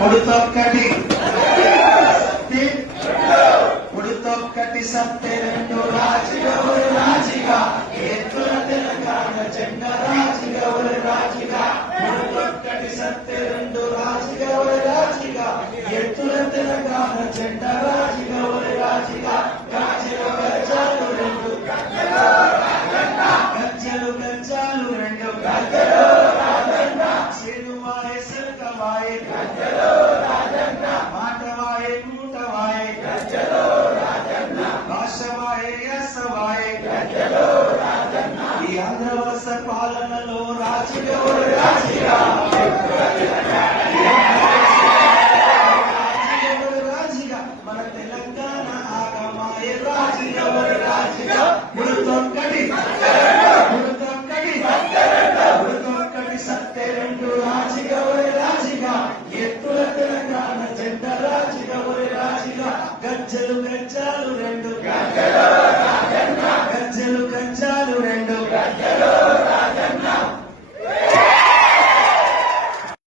ఉడుతొక్కటి ఉడుతొక్కటి సత్తే రెండు రాజుగా ఒక రాజుగా ఎత్తుల తెలంగాణ జెండా రాజుగా ఒక రాజుగా ఉడుతొక్కటి సత్తే రెండు రాజుగా ఒక రాజుగా ఎత్తుల తెలంగాణ జెండా రాజుగా ఒక రాజుగా గజ్జలు గజ్జాలు రెండు గజ్జలు గజ్జాలు రెండు గజ్జలు సేనువాయే సల్కవాయే గజ్జలు మాటవాయే కూటవాయే గజ్జలు భాషవాయే యసవాయే గజ్జలు ఈ ఆంధ్రవలస పాలనలో రాజుగా రాజుగా రాజుగా మన తెలంగాణ ఆగమాయే రాజుగా రాజుగా ఉడుతొక్కటి ఉడుతొక్కటి సత్తే రెండు రాజుగా రాజుగా ఎత్తుల తెలంగాణ జెండా రాజుగా రాజుగా గజ్జలు గజ్జాలు రెండు